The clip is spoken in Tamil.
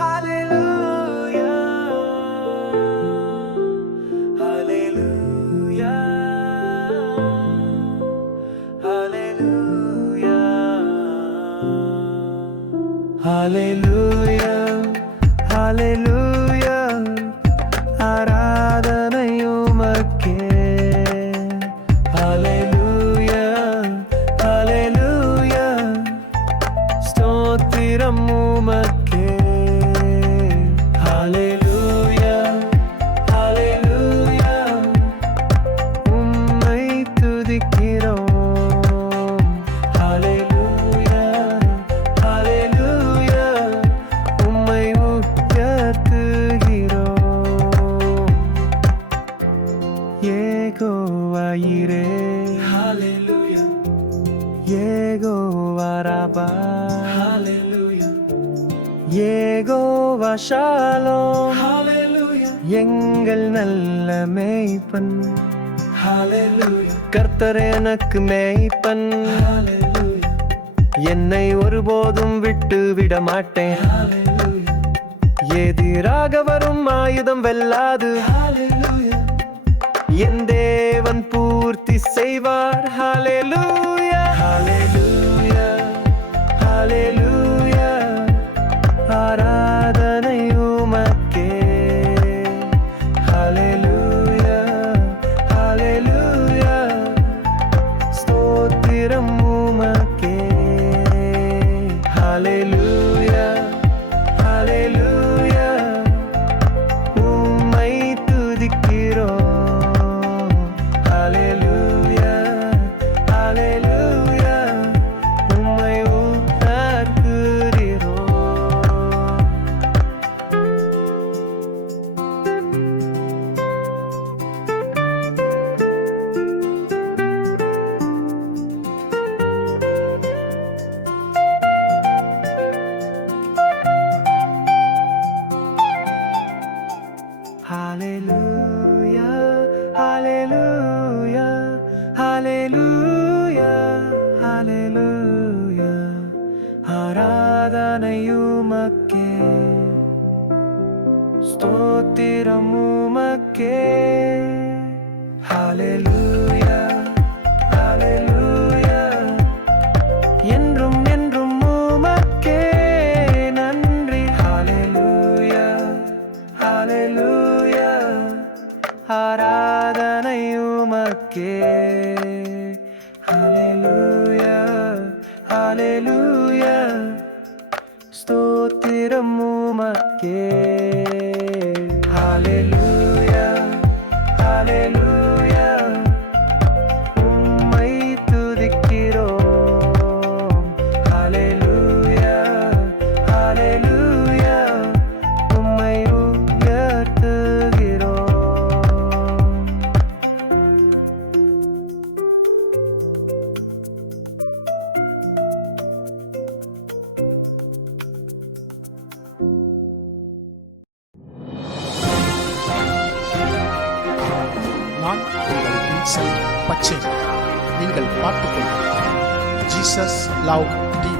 Hallelujah, hallelujah, hallelujah, hallelujah, hallelujah. ஆராதனை உமக்கே. Hallelujah, hallelujah. ஸ்தோத்திரம் உமக்கே. Hallelujah, hallelujah. உம்மை துதிக்கிறோம். Hallelujah, hallelujah. உம்மை உயர்த்துகிறோம். Jehovah Jireh. Hallelujah, Jehovah Rapha. Hallelujah, Jehovah Shalom. Hallelujah, எங்கள் நல்ல மேய்ப்பன். Hallelujah, கர்த்தர் எனக்கு மேய்ப்பன். Hallelujah, என்னை ஒருபோதும் விட்டு விட மாட்டேன். Hallelujah, எதிராக வரும் ஆயுதம் வெல்லாது. Hallelujah, என் தேவன் பூர்த்தி செய்வார். Hallelujah, hallelujah, hallelujah. ஆராதனை உமக்கே. Hallelujah, hallelujah. ஸ்தோத்திரம் உமக்கே. Hallelujah, hallelujah. உம்மை துதிக்கிறோம். Hallelujah, hallelujah. உம்மை உயர்த்துகிறோம். Hallelujah, hallelujah, hallelujah, hallelujah. ஆராதனை உமக்கே. ஸ்தோத்திரம் உமக்கே. Hallelujah, hallelujah. என்றும் என்றும் உமக்கே நன்றி. Hallelujah, hallelujah. ஆராதனை உமக்கே. Hallelujah, hallelujah. ஸ்தோத்திரம் உமக்கே. Hallelujah, hallelujah. உம்மை துதிக்கிறோம். Hallelujah, hallelujah. உம்மை உயர்த்துகிறோம். நான் உங்கள் வின்சென்ட் பச்சை. நீங்கள் பார்த்துக் கொள்ளுங்கள் ஜீசஸ் லவ் டிவி.